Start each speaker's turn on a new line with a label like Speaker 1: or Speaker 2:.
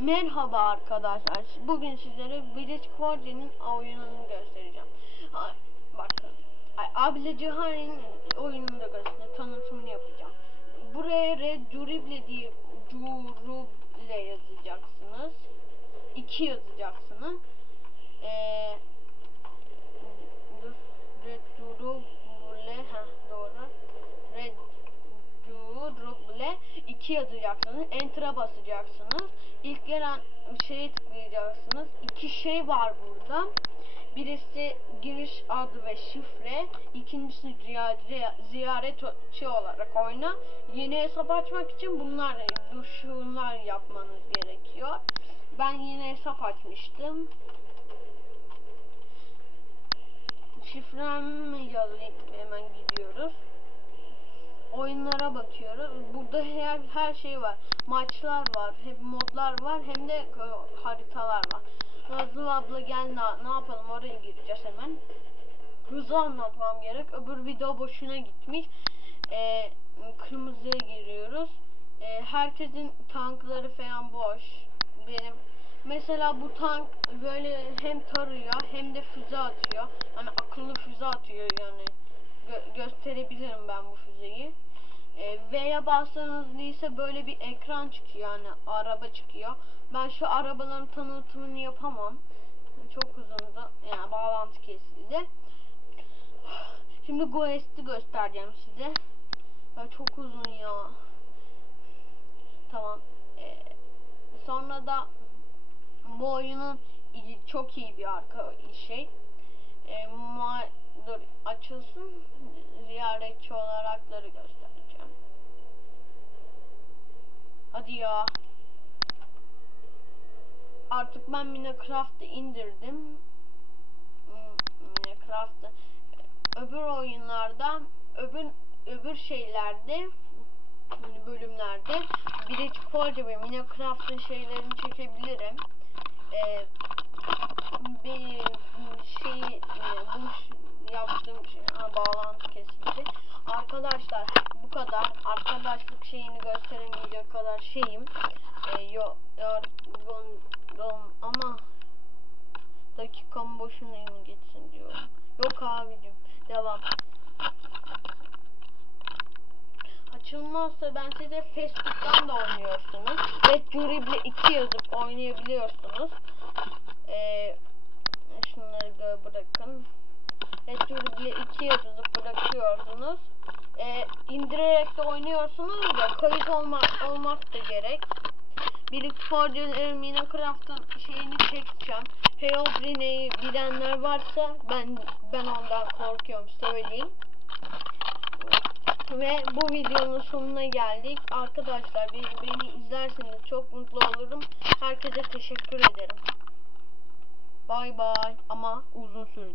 Speaker 1: Merhaba arkadaşlar. Bugün sizlere Village Quarry'nin oyununu göstereceğim. Ha, bakın. Abile Cihan'ın oyununu da göstereceğim. Tanıtımını yapacağım. Buraya Red Jurible diye Juruble yazacaksınız. 2 yazacaksınız. Ee, 2 yazacaksınız. Enter'a basacaksınız. İlk gelen şeye tıklayacaksınız. İki şey var burada. Birisi giriş adı ve şifre. İkincisi ziyaret, ziyaretçi olarak oyna. Yeni hesap açmak için bunlar şunlar yapmanız gerekiyor. Ben yeni hesap açmıştım. Şifremi yazayım. Hemen gidiyoruz oyunlara bakıyoruz. Burada her her şey var. Maçlar var, hem modlar var hem de e, haritalar var. Nazlı abla gel ne, ne yapalım oraya gireceğiz hemen. Hızlı anlatmam gerek. Öbür video boşuna gitmiş. E, kırmızıya giriyoruz. E, herkesin tankları falan boş. Benim mesela bu tank böyle hem tarıyor hem de füze atıyor. Hani akıllı füze atıyor yani. Gö gösterebilirim ben bu füzeyi. E, V'ye bastığınız ise böyle bir ekran çıkıyor yani araba çıkıyor. Ben şu arabaların tanıtımını yapamam. Çok uzundu. Yani bağlantı kesildi. Şimdi Ghost'i göstereceğim size. Ya çok uzun ya. Tamam. E, sonra da bu oyunun çok iyi bir arka şey. E, ma dur açılsın ziyaretçi olarakları göstereceğim. Hadi ya. Artık ben Minecraft'ı indirdim. Hmm, Minecraft'ı öbür oyunlarda öbür öbür şeylerde hani bölümlerde Village Forge ve Minecraft'ın şeylerini çekebilirim. Ee, bir şey bu yaptığım şey ha, bağlantı kesildi. Arkadaşlar bu kadar arkadaşlık şeyini gösteremeyecek kadar şeyim. Ee, yo, ama dakikam boşuna mı geçsin diyorum. Yok abicim devam. Açılmazsa ben size Facebook'tan da oynuyorsunuz. Red Jurible 2 yazıp oynayabiliyorsunuz. Ee, şunları da bırakın. Red Jurible 2 yazıp bırakıyorsunuz. Ee, indirerek de oynuyorsunuz da kayıt olma, olmak da gerek. Birlik Forge'lerin Minecraft'ın şeyini çekeceğim. Herobrine'yi bilenler varsa ben ben ondan korkuyorum söyleyeyim. Ve bu videonun sonuna geldik. Arkadaşlar beni, beni izlerseniz çok mutlu olurum. Herkese teşekkür ederim. Bay bay ama uzun sürdü.